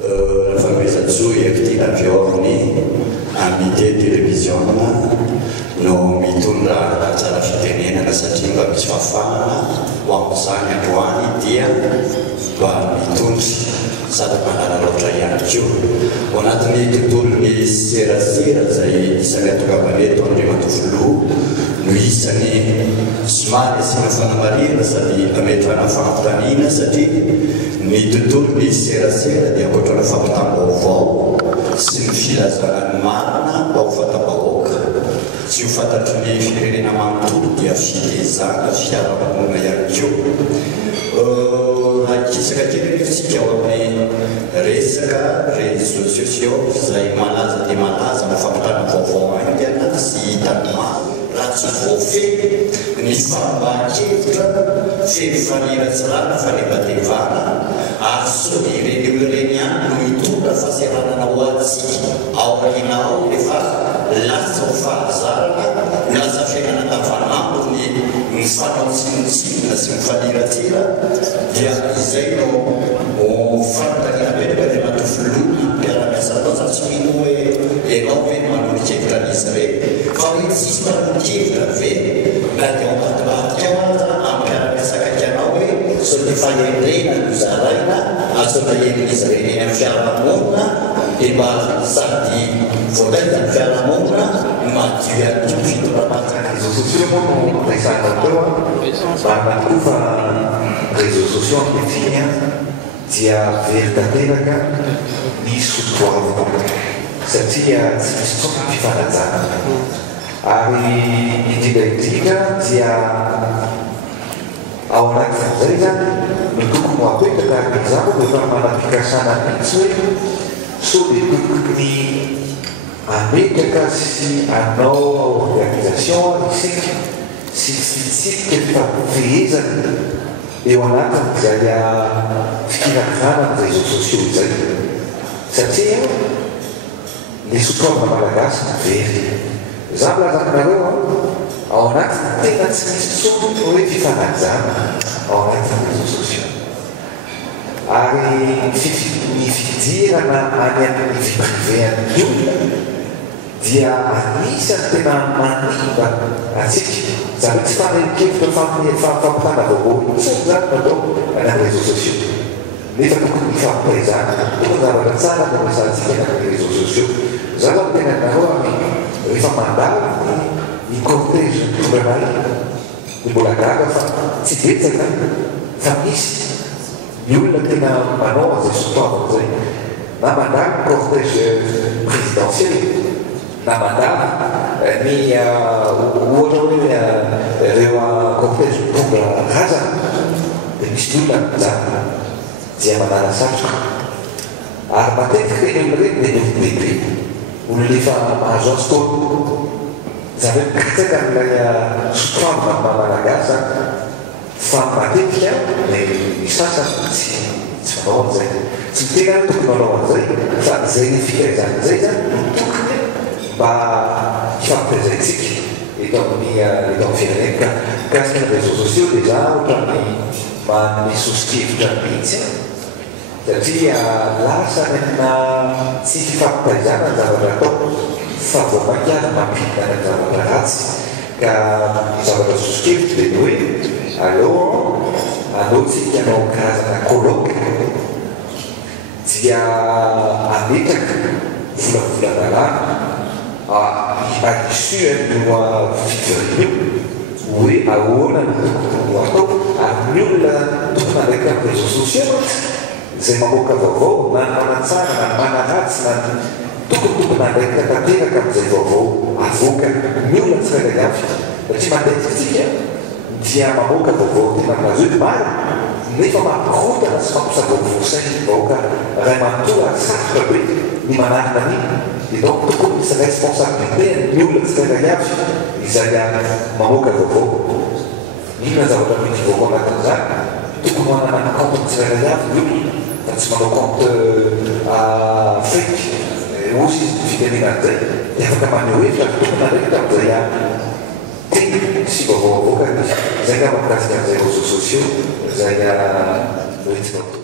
Famiglia Iactina Fiorni, Amité Television, no mitondra atsara fitenenana satria mba misy fafana ho amin'izany androany dia mba mitondry sady manara loatra ihany koa. Ao anatin'ny tontolony serasera zay isany atokavany eto Andriamatofiloha no isany somary asiana fanamarihana sady ametrana fampitaniana satria ny tontolony serasera dia ankoatrana fampitam-baovao sy ny filazana ny marina mba ho fatabahoaka. Tsy ho fantatry ny firenena manontolo dia fitezana fiarahamonina ihany koa. Raha kisaka kely rifitsika ao amin'ny resaka réseaux sociaux izay malaza dia malaza na fampitana vaovao haingana sy hitany maro raha tsy voafehy ny famba-kevitra fefaniran-tsirana fanebadevana ary so dia ireny olona ireny ihany no mitondra fahaseranana ho antsika ao aorianao rehefa lasa ho fahazarana milaza fiainana andavanandro ny fanaotsinotsinona sy mifaniratsira dia izay no fanontaniana petraka dia Andriamatofiloha mpiara-miasa ataonsa tsy mino hoe ianao hoe manolon-kevitra an'izy ireny fa hoe tsisy manolon-kevitra ve na dia ao ambadimbadika ao aza amin'ny mpiara-miasa akaiky anao hoe so dia fahendrena no zaraina asona en'izy ireny eny amin'ny fiarahamonina dia mba sady voataita ny fiarahamonina madio ihany koa fitondram-pahatsaka réseaux sociaux moa no resaka teo mba tokoa fa réseaux sociaux ankehitriny dia very tanteraka ny sotoavina satria tsy misy tsony fifanajana ary indrindraindrindra dia ao anatin'izay zany no tokony ho apetraka izany rehefa manam-pikasana mihitsy hoe so dia tokony ametraka sy anao organisation isika sy fitsitsika fifampifehezana eo anatin'izay fikirakirana ny réseaux sociaux izay satria ny sotoavina malagasy no very. Za milazanareo ao anatiny tena tsy misy tsony hoe fifanajana ao anatin'ny réseaux sociaux ary ny fidirana any amin'ny vie privée any olona dia anisany tena manimba atsika zany tsy fanenkevitra fampitana vaovao mihitsy zany natao any réseaux sociaux nefa tokony mifampipaizana tokony zavatra tsara no resantsika amin'ny réseaux sociaux. Za zany tena nareo rehefa mandalo ny cortège tondranay ny mbola gaga fa tsy betsaka fa misy ny olona tena manao azay sotoavana zay na mandalo cortège présidentiel na mandalo ny ohatra hoe reo cortège tonga razana dia misy olona mizana dia manala satroka ary matetika reny olona reny dia lehibe olona lefa mahazo azy tolo zareo mikatsaka n'ilay sotoavina malagasy fa matetika ny sasany tsy manao an'izay tsy mitena tokony manao an'izay fa zay ny fikaizana zay zany no tokony mba hifampifehezantsika eto amin'ny firenena kasika ny réseaux sociaux dia za ohatrany manome sosikevitra mihitsy satria lasa nena tsy fifampitaizana ny zavatra atao fa vao mankiana mampidina ny zavatra ratsy ka ny zavatra sosikevitra dia hoe allo anao tsika anao karazana colloque dia ametraka volavolana issue no fiverino hoe ahoana no tokony atao ary ny olona tokony andraiky amin'ny réseaux sociaux zay mamoaka vaovao na manatsara na manaratsy na tokony andraiky tanteraka amin'izay vaovao avoaka ny olona tsirairay avy satria matetikitsika dia mamoaka vaovao tena mazoety maro nefa mampikorotana sy mampisavovosay vahoaka ray manontolo ary satroka hoe ny manarina an'iny dia donc tokony misy responsabilité ny olona tsirairay avy izay mamoaka vaovao. Inona zavatra mety vaovao anatin'izany tokony manana compte tsirairay avy ny olona fa tsy manao compte fake osy izy fitenenan'izay dia afaka maneho hevitra tokony andraikitra amin'izay teny sy vaovao avoaka zay nga mampilasika amin'izay réseaux sociaux zay noetinao